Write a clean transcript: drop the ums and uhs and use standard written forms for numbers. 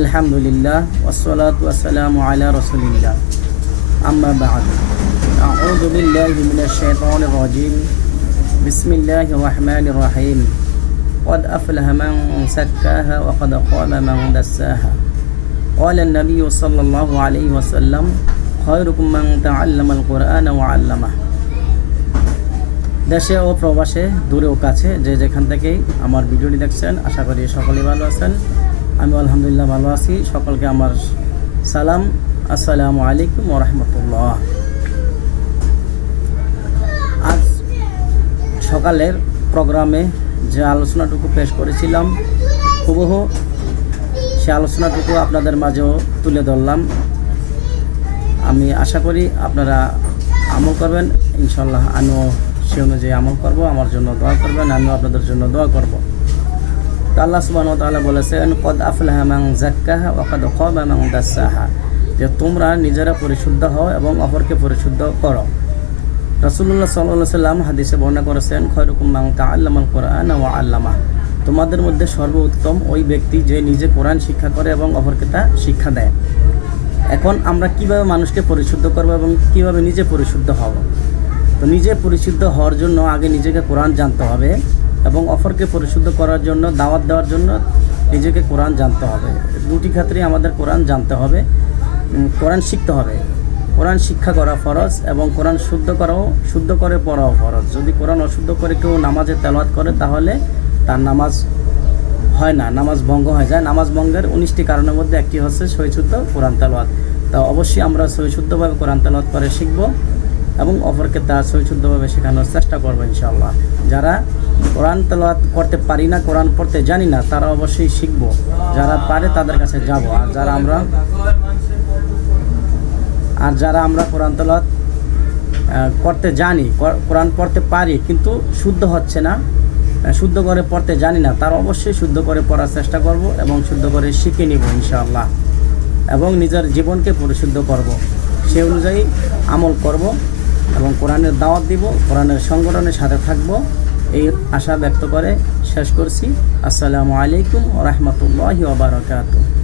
আলহামদুলিল্লাহ ওয়াসসালাতু ওয়াসসালামু আলা রাসূলিল্লাহ আম্মা বা'দ আউযু বিল্লাহি মিনাশ শাইতানির রাজীম বিসমিল্লাহির রহমানির রহিম قد أفلح من زكاها وقد خاب من دساها قال النبي صلى الله عليه وسلم خيركم من تعلم القرآن وعلمه দেশে ও প্রবাসে দূরে ও কাছে যে যেখান থেকেই আমার ভিডিওটি দেখছেন আশা করি সকলেই ভালো আছেন। আমি আলহামদুলিল্লাহ ভালো আছি। সকলকে আমার সালাম, আসসালামু আলাইকুম ওয়া রাহমাতুল্লাহ। আজ সকালের প্রোগ্রামে যে আলোচনাটুকু পেশ করেছিলাম হুবহু সে আলোচনাটুকু আপনাদের মাঝেও তুলে ধরলাম। আমি আশা করি আপনারা আমল করবেন, ইনশাল্লাহ আমিও সে অনুযায়ী আমল করব। আমার জন্য দোয়া করবেন, আমিও আপনাদের জন্য দোয়া করব। তো আল্লাহ সুবহানাহু ওয়া তাআলা বলেছেন কদ আফলাহা মান যাক্কাহা ওয়া কদ খাবা মান দাসসাহা, যে তোমরা নিজেরা পরিশুদ্ধ হও এবং অপরকে পরিশুদ্ধ করো। রাসূলুল্লাহ সাল্লাল্লাহু আলাইহি ওয়াসাল্লাম হাদিসে বর্ণনা করেছেন খায়রুকুম মান তাআল্লামাল কুরআন ওয়া আল্লামাহ, তোমাদের মধ্যে সর্বোত্তম ওই ব্যক্তি যে নিজে কোরআন শিক্ষা করে এবং অপরকে তা শিক্ষা দেয়। এখন আমরা কিভাবে মানুষকে পরিশুদ্ধ করব এবং কিভাবে নিজে পরিশুদ্ধ হব? তো নিজে পরিশুদ্ধ হওয়ার জন্য আগে নিজেকে কোরআন জানতে হবে এবং অপরকে পরিশুদ্ধ করার জন্য দাওয়াত দেওয়ার জন্য নিজেকে কোরআন জানতে হবে। দুটি ক্ষেত্রেই আমাদের কোরআন জানতে হবে, কোরআন শিখতে হবে। কোরআন শিক্ষা করা ফরজ এবং কোরআন শুদ্ধ করে পড়াও ফরজ। যদি কোরআন অশুদ্ধ করে কেউ নামাজে তেলাওয়াত করে তাহলে তার নামাজ হয় না, নামাজ ভঙ্গ হয়ে যায়। নামাজ ভঙ্গের 19টি কারণের মধ্যে একটি হচ্ছে সহিশুদ্ধ কোরআন তেলাওয়াত। তা অবশ্যই আমরা সহিশুদ্ধভাবে কোরআন তেলাওয়াত করে শিখব এবং অপরকে তা সহিশুদ্ধভাবে শেখানোর চেষ্টা করবো ইনশাআল্লাহ। যারা কোরআন তেলাওয়াত করতে পারি না, কোরআন পড়তে জানি না, তারা অবশ্যই শিখব। যারা পারে তাদের কাছে যাব। আর যারা আমরা কোরআন তেলাওয়াত করতে জানি, কোরআন পড়তে পারি কিন্তু শুদ্ধ হচ্ছে না, শুদ্ধ করে পড়তে জানি না, তারা অবশ্যই শুদ্ধ করে পড়ার চেষ্টা করব এবং শুদ্ধ করে শিখে নিব ইনশাআল্লাহ এবং নিজের জীবনকে পরিশুদ্ধ করব। সে অনুযায়ী আমল করব এবং কোরআনের দাওয়াত দিব, কোরআনের সংগঠনের সাথে থাকব, এই আশা ব্যক্ত করে শেষ করছি। আসসালামু আলাইকুম ওয়া রাহমাতুল্লাহি ওয়া বারাকাতুহু।